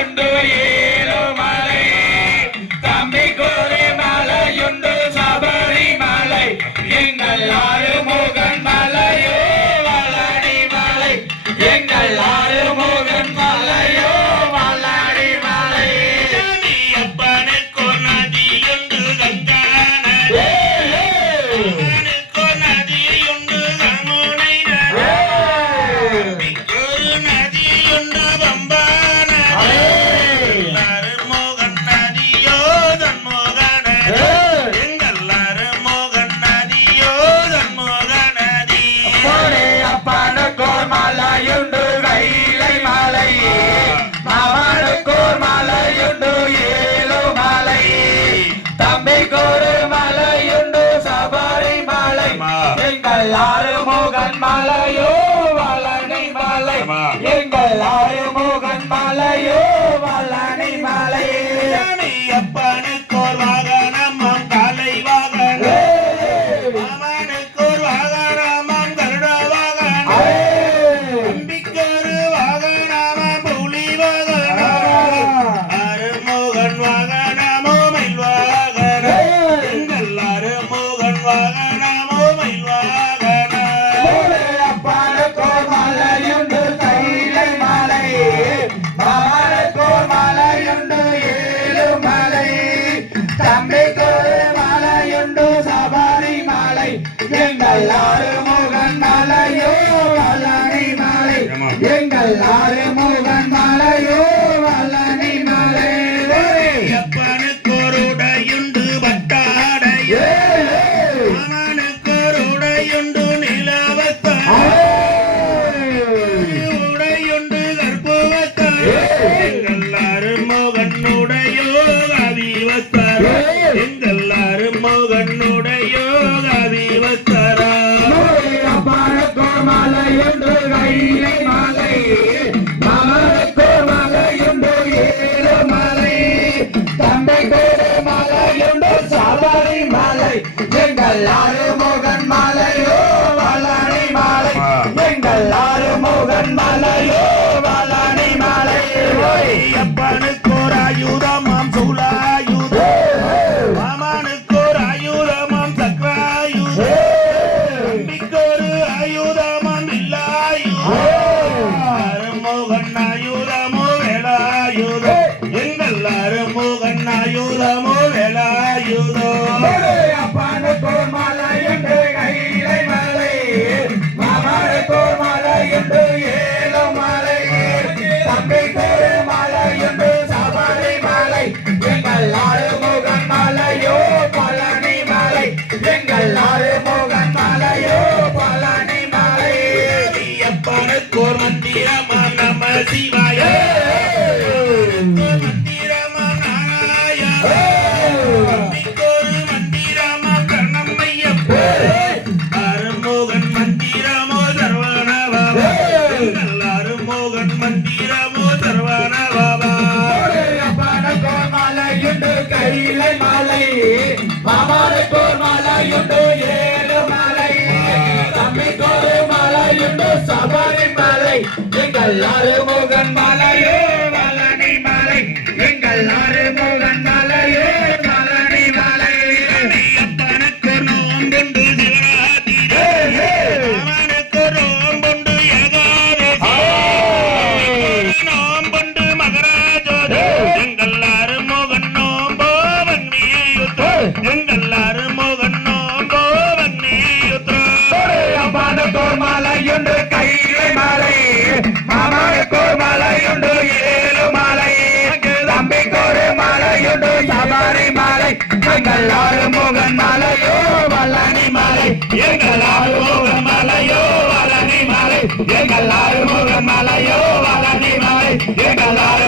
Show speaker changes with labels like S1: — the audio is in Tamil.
S1: என்று நம்பிக்கொரு மலையுண்டு சபரி மலை எங்கள் ஆறுமுகன் மலையோ வளனை மலை எங்கள் ஆறுமுகன் மலையோ வளனை மலை
S2: அப்பனுக்கோர் வாகனம் கலை வாகனம் அவனுக்கோர் வாகனம் கருட வாகனம் நம்பிக்கொரு வாகனம் புலி வாகனம்
S1: Bien, bien, bien, மாலை எங்கள் ஆறுமுகன் மாலையோ வல்லனை மாலை எங்கள் ஆறுமுகன் மாலை கையிலை மாலை மாமாவை போர் மாலையுண்டு ஏழு மாலை தம்பி கோரு மாலையுண்டு சபரி மாலை எங்கள் ஆறு முகன் மாலையே எல்லாரும் போகன் மலையோ வல்லனி மலை எங்களாரும் போகன் மலையோ வல்லனி மலை எங்களாரும் போகன் மலையோ வல்லனி மலை எங்களாரும்